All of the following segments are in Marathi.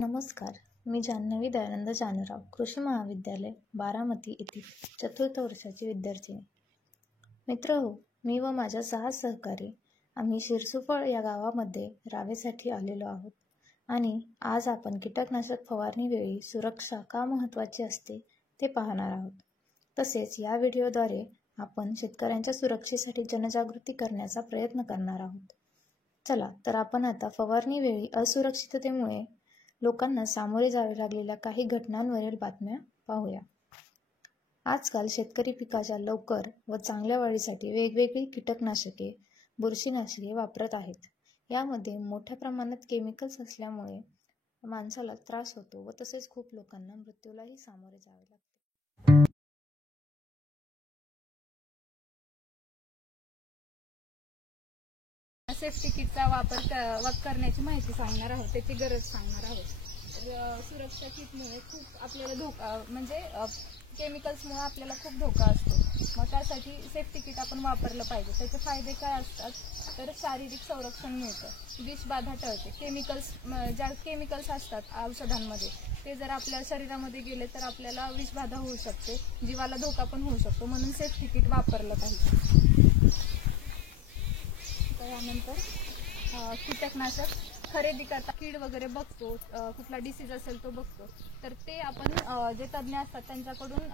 नमस्कार, मी जान्हवी दयानंद जानराव, कृषी महाविद्यालय बारामती येथील चतुर्थ वर्षाची विद्यार्थिनी. मित्रहो, मी व माझ्या 6 सहकारी आम्ही शिरसुफळ या गावामध्ये रावेसाठी आलेलो आहोत आणि आज आपण कीटकनाशक फवारणीवेळी सुरक्षा का महत्त्वाची असते ते पाहणार आहोत. तसेच या व्हिडिओद्वारे आपण शेतकऱ्यांच्या सुरक्षेसाठी जनजागृती करण्याचा प्रयत्न करणार आहोत. चला तर आपण आता फवारणीवेळी असुरक्षिततेमुळे लोकांना सामोरे जावे लागलेल्या काही घटनांवरील बातम्या पाहूया. आजकाल शेतकरी पिकाच्या लवकर व चांगल्या वाढीसाठी वेगवेगळी कीटकनाशके, बुरशीनाशके वापरत आहेत. यामध्ये मोठ्या प्रमाणात केमिकल्स असल्यामुळे माणसाला त्रास होतो व तसेच खूप लोकांना मृत्यूलाही सामोरे जावे लागते. सेफ्टी किटचा वापर करण्याची माहिती सांगणार आहोत, त्याची गरज सांगणार आहोत. सुरक्षा किटमुळे खूप आपल्याला धोका म्हणजे केमिकल्समुळे आपल्याला खूप धोका असतो. मग त्यासाठी सेफ्टी किट आपण वापरलं पाहिजे. त्याचे फायदे काय असतात तर शारीरिक संरक्षण मिळतं, विषबाधा टळते. ज्या केमिकल्स असतात औषधांमध्ये ते जर आपल्या शरीरामध्ये गेले तर आपल्याला विषबाधा होऊ शकते, जीवाला धोका पण होऊ शकतो. म्हणून सेफ्टी किट वापरलं पाहिजे. त्यानंतर कीटकनाशक खरेदी करता कीड वगैरे बघतो, कुठला डिसीज असेल तो बघतो, तर ते आपण जे तज्ज्ञ असतात त्यांच्याकडून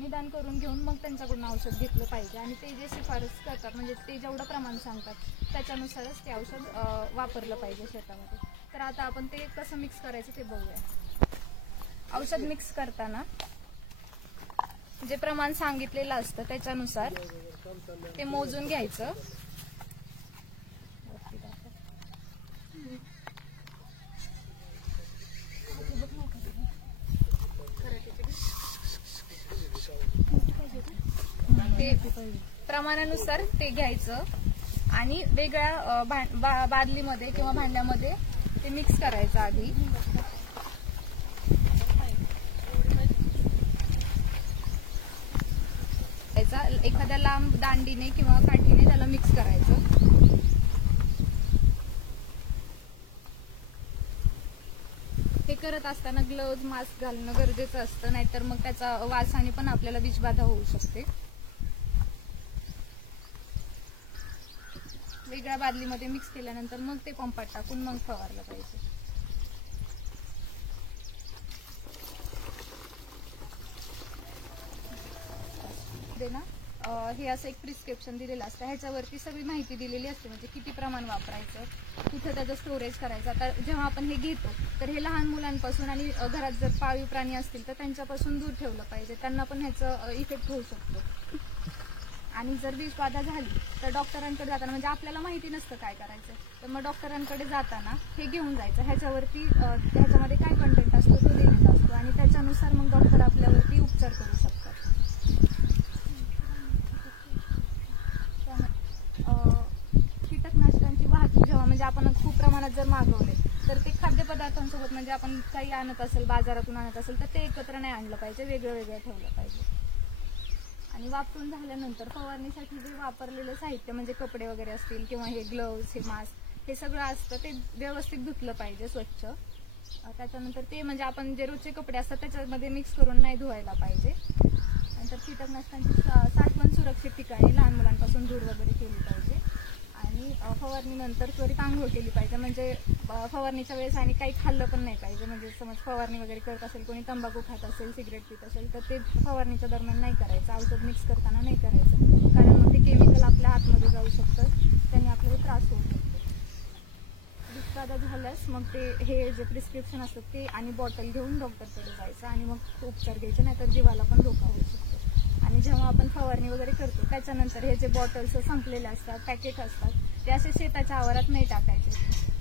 निदान करून घेऊन मग त्यांच्याकडून औषध घेतलं पाहिजे. आणि ते जे शिफारस करतात म्हणजे ते जेवढं प्रमाण सांगतात त्याच्यानुसारच ते औषध वापरलं पाहिजे शेतामध्ये. तर आता आपण ते कसं मिक्स करायचं ते बघूया. औषध मिक्स करताना जे प्रमाण सांगितलेलं असतं त्याच्यानुसार ते मोजून घ्यायचं. ते प्रमाणानुसार ते घ्यायचं आणि वेगळ्या बादलीमध्ये किंवा भांड्यामध्ये ते मिक्स करायचं. आधी एखाद्या लांब दांडीने किंवा काठीने त्याला मिक्स करायचं. हे करत असताना ग्लोव्ज, मास्क घालणं गरजेचं असतं, नाहीतर मग त्याचा वासाने पण आपल्याला विषबाधा होऊ शकते. वेगळ्या बादलीमध्ये मिक्स केल्यानंतर मग ते पंपात टाकून मग फवारलं पाहिजे. हे असं एक प्रिस्क्रिप्शन दिलेलं असतं, ह्याच्यावरती सगळी माहिती दिलेली असते, म्हणजे किती प्रमाण वापरायचं, कुठं त्याचं स्टोरेज करायचं. आता जेव्हा आपण हे घेतो तर हे लहान मुलांपासून आणि घरात जर पाळीव प्राणी असतील तर त्यांच्यापासून दूर ठेवलं पाहिजे, त्यांना पण ह्याचं इफेक्ट होऊ शकतो. आणि जर विषबाधा झाली तर डॉक्टरांकडे जाताना, म्हणजे आपल्याला माहिती नसतं काय करायचं, तर मग डॉक्टरांकडे जाताना हे घेऊन जायचं. ह्याच्यामध्ये काय कंटेंट असतो तो दिलेला असतो आणि त्याच्यानुसार मग डॉक्टर आपल्यावरती उपचार करू शकतात. कीटकनाशकांची वाहतूक जेव्हा म्हणजे आपण खूप प्रमाणात जर मागवले तर ते खाद्यपदार्थांसोबत, म्हणजे आपण काही आणत असेल बाजारातून आणत असेल तर ते एकत्र नाही आणलं पाहिजे, वेगळं वेगळं ठेवलं पाहिजे. आणि वापरून झाल्यानंतर फवारणीसाठी जे वापरलेलं साहित्य म्हणजे कपडे वगैरे असतील किंवा हे ग्लोव्ज, हे मास्क, हे सगळं असतं ते व्यवस्थित धुतलं पाहिजे स्वच्छ. त्याच्यानंतर ते म्हणजे आपण जे रोजचे कपडे असतात त्याच्यामध्ये मिक्स करून नाही धुवायला पाहिजे. नंतर कीटकनाशकांची साठवण सुरक्षित ठिकाणी लहान मुलांपासून दूर वगैरे केली पाहिजे. आणि फवारणीनंतर त्वरित आंघोळ केली पाहिजे, म्हणजे फवारणीच्या वेळेस आणि काही खाल्लं पण नाही पाहिजे. म्हणजे समज फवारणी वगैरे करत असेल, कोणी तंबाखू खात असेल, सिगरेट पित असेल तर ते फवारणीच्या दरम्यान नाही करायचं, औषध मिक्स करताना नाही करायचं, कारण मग ते केमिकल आपल्या हातमध्ये जाऊ शकतं, त्याने आपल्याला त्रास होऊ शकतो. विषबाधा झाल्यास मग ते हे जे प्रिस्क्रिप्शन असतं ते आणि बॉटल घेऊन डॉक्टरकडे जायचं आणि मग उपचार घ्यायचे, नाहीतर जीवाला पण धोका होऊ शकतो. आणि जेव्हा आपण फवारणी वगैरे करतो त्याच्यानंतर हे जे बॉटल्स संपलेले असतात, पॅकेट असतात, ते असे शेताच्या आवारात नाही टाकायचे,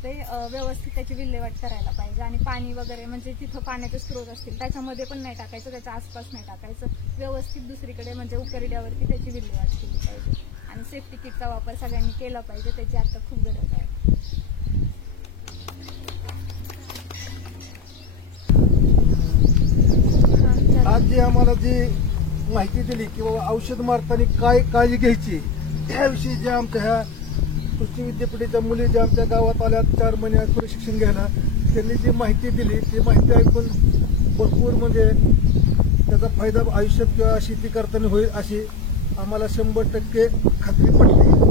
ते व्यवस्थित त्याची विल्हेवाट करायला पाहिजे. आणि पाणी वगैरे म्हणजे तिथं पाण्याचे स्रोत असतील त्याच्यामध्ये पण नाही टाकायचं, त्याच्या आसपास नाही टाकायचं, व्यवस्थित दुसरीकडे म्हणजे उकरड्यावरती त्याची विल्हेवाट केली पाहिजे. आणि सेफ्टी किटचा वापर सगळ्यांनी केला पाहिजे, त्याची आता खूप गरज आहे. आज जी आम्हाला जी माहिती दिली किंवा औषध मारताना काय काळजी घ्यायची त्याविषयी जे आमच्या ह्या कृषी विद्यापीठाच्या मुली ज्या आमच्या गावात आल्या 4 महिने प्रशिक्षण घ्यायला, त्यांनी जी माहिती दिली ती माहिती ऐकून भरपूर म्हणजे त्याचा फायदा आयुष्यात किंवा शेती करताना होईल अशी आम्हाला 100% खात्री पटली.